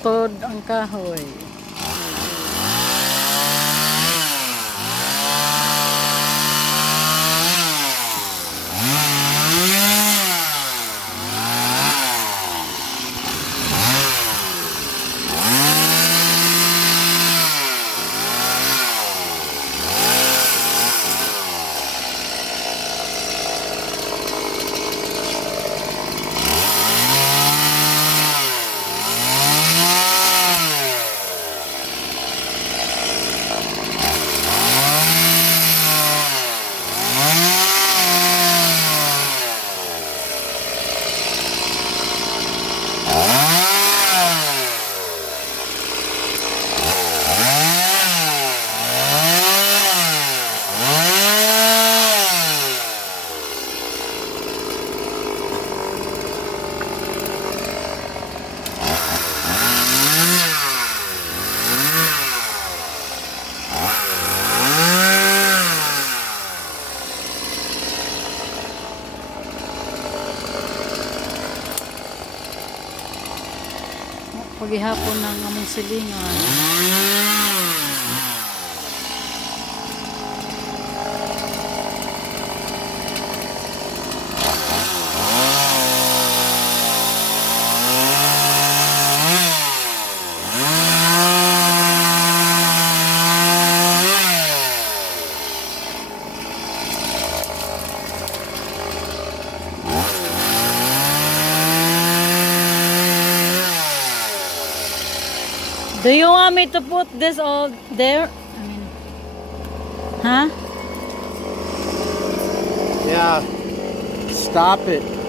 Tod ang kahoy. Paghihapon ng among silingan. Do you want me to put this all there? I mean, huh? Yeah. Stop it.